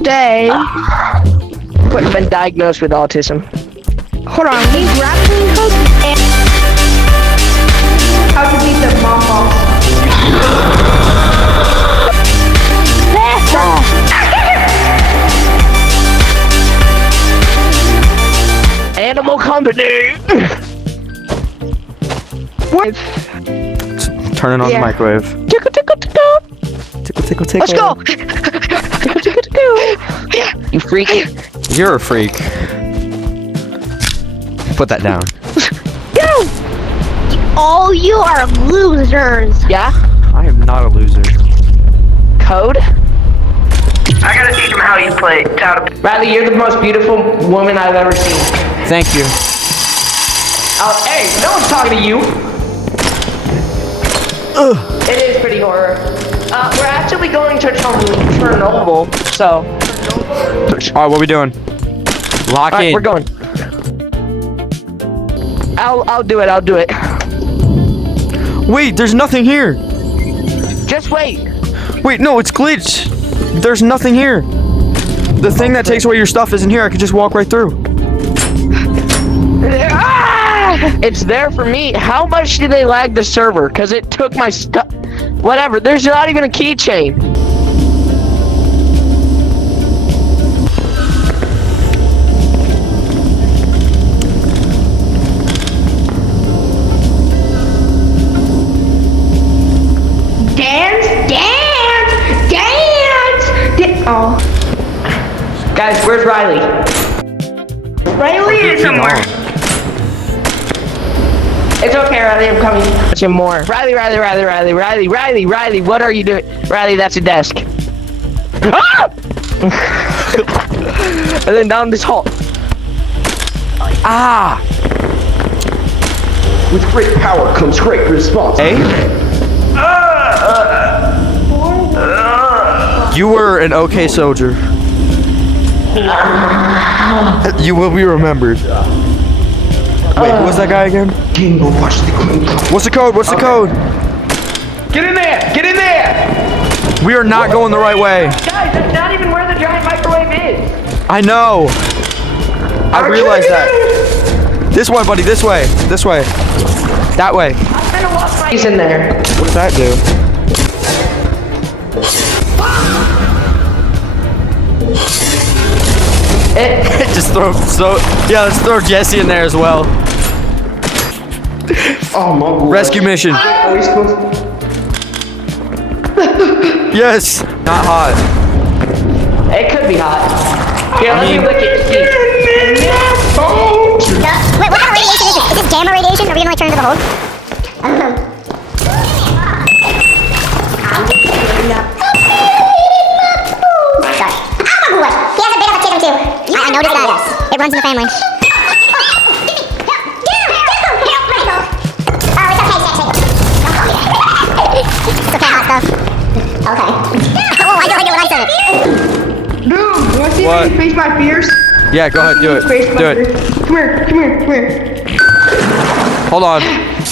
today. Been diagnosed with autism. Hold on, we grappling hook and how to beat the mom boss. Animal company. What? Turning on the microwave. Tickle, tickle, tickle. Tickle, tickle, tickle. Let's go. Tickle, tickle, tickle. You freak. You're a freak. Put that down. Oh, you are losers. Yeah? I am not a loser. Code? I gotta teach him how you play. Riley, you're the most beautiful woman I've ever seen. Thank you. Oh, hey, no one's talking to you. It is pretty horror. We're actually going to Chernobyl, so. Alright, what are we doing? Lock Alright, in. we're going. I'll do it. Wait, there's nothing here. Just wait. Wait, no, it's glitched. There's nothing here. The thing that takes away your stuff isn't here. I could just walk right through. It's there for me. How much did they lag the server? Because it took my stuff. Whatever. There's not even a keychain. Oh. Guys, where's Riley? Riley is somewhere. It's okay, Riley, I'm coming. Watch him more. Riley, what are you doing? Riley, that's a desk. Ah! And then down this hall. Ah! With great power comes great responsibility. Hey? You were an okay soldier. You will be remembered. Wait, who was that guy again? King will watch the queen. What's the code? What's the code? Get in there! Get in there! We are not going the right way. Guys, that's not even where the giant microwave is. I know. I realize that. This way, buddy. This way. This way. That way. I'm gonna walk my... He's in there. What does that do? Just let's throw Jesse in there as well. Oh my god. Rescue mission. Are we supposed to... Yes. Not hot. It could be hot. Here, let me look at your feet. Wait, what kind of radiation is this? Is this gamma radiation? Are we gonna like turn into the Hulk? I don't know. Sorry. Oh my boy! He has a bit of autism too. I noticed that. It runs in the family. It's okay, hot stuff. Okay. Oh, I don't like it when I said it. Dude, you want to see if I can face my fears? Yeah, go ahead. Do it. Do it. Come here. Hold on.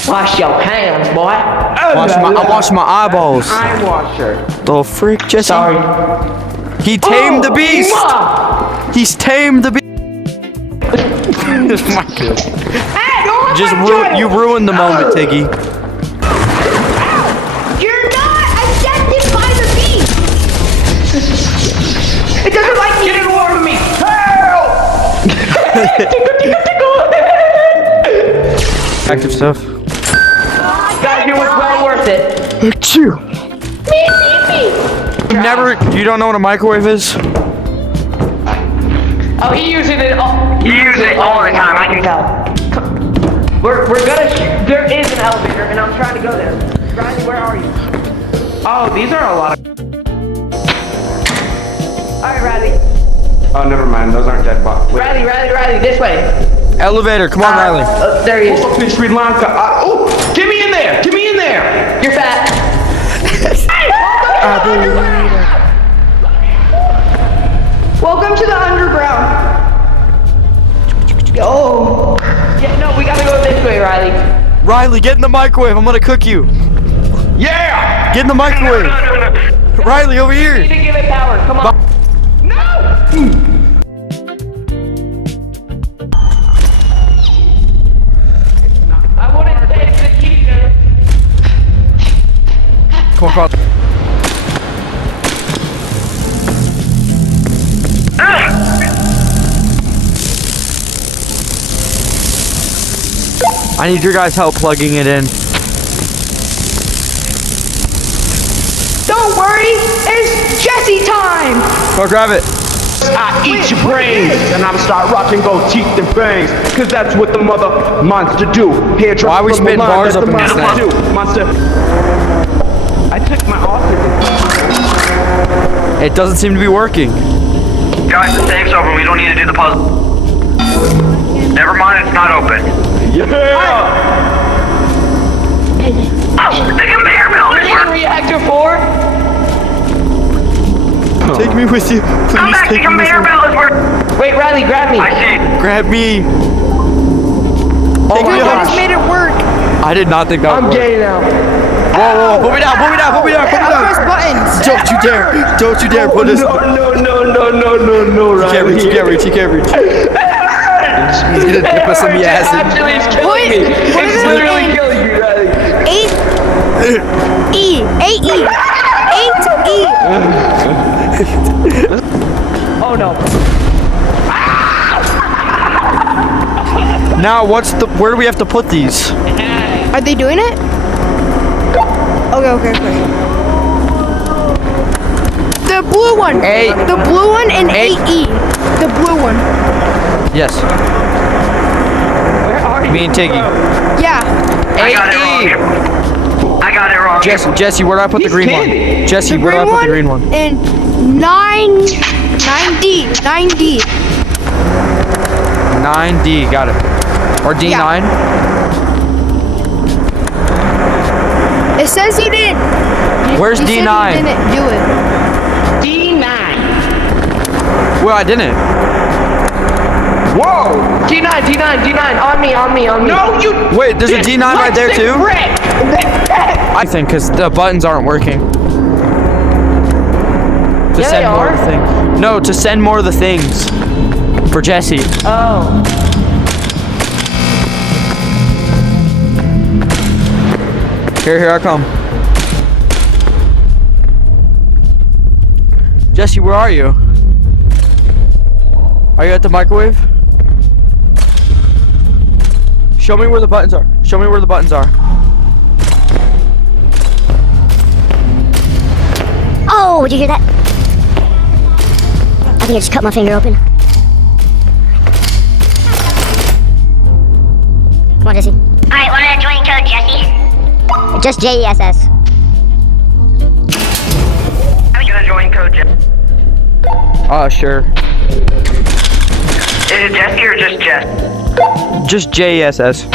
Wash your hands, boy. I'm washing my eyeballs. Eye washer. The freak, Jesse. Sorry. He tamed the beast. He's tamed the beast. My God. Hey, don't You ruined the moment, Tiggy. You're not accepted by the beast. It doesn't like me. Get it over me. Help! Active stuff. Guys, it was well worth it. You don't know what a microwave is? Oh, he uses it all. He uses it all the time. I can tell. We're gonna. There is an elevator, and I'm trying to go there. Riley, where are you? Oh, these are a lot of. All right, Riley. Oh, never mind. Those aren't dead bodies. Riley, this way. Elevator. Come on, Riley. There he is. Up in Sri Lanka. Oh, get me in there. Get me in there. You're fat. Welcome to the underground. Yo. Yeah, no, we gotta go this way, Riley. Riley, get in the microwave. I'm gonna cook you. Yeah. Get in the microwave. Riley, over We here. need to give it power. Come on. No. I need your guys' help plugging it in. Don't worry, it's Jesse time. Go grab it. I eat your brains, and I'm start rocking gold teeth and bangs, cause that's what the mother monster do. Here, Why are we spitting bars up in this thing? Monster. I took my office. It doesn't seem to be working. Guys, the safe's open. We don't need to do the puzzle. Never mind, it's not open. Yeah. Oh, the conveyor belt is working. Reactor 4? Take me with you. Come Please back, the take me with conveyor you. belt is working. Wait, Riley, grab me. I see. Grab me. Oh Take my me I out. just made it work. I did not think that would I'm work. gay now. Whoa, put me down, put me down, put me down, put me I down. press buttons. Don't you dare. Don't you dare put this. No, He can't reach, he can't reach, he can't reach. He's gonna dip us in the acid. Actually, it's killing me. What is It's it literally in? killing me, Riley. 8E. Oh no. Now, where do we have to put these? Are they doing it? Okay. The blue one. A. The blue one and A. 8E. The blue one. Yes, Where are you? me and Tiggy. Yeah. I got it wrong. I got it wrong. Jesse, where do I put the green one? Jesse, where do I put the green one? And 9D. 9D. 9D, got it. Or D9? Yeah. It says he didn't. Where's he said D9? He didn't do it. D9. Well, I didn't. Whoa! D9. On me. No, you. Wait, there's a D9 right there too? Frick. I think because the buttons aren't working. To Yeah, send they more are. of the thing. No, to send more of the things. For Jesse. Oh. Here I come. Jesse, where are you? Are you at the microwave? Show me where the buttons are. Show me where the buttons are. Oh, did you hear that? I think I just cut my finger open. Come on, Jesse. Alright, what is that joining code, Jesse? Just JESS. Are we gonna join code? Sure. Is it Jesse or just Jess? Just JESS.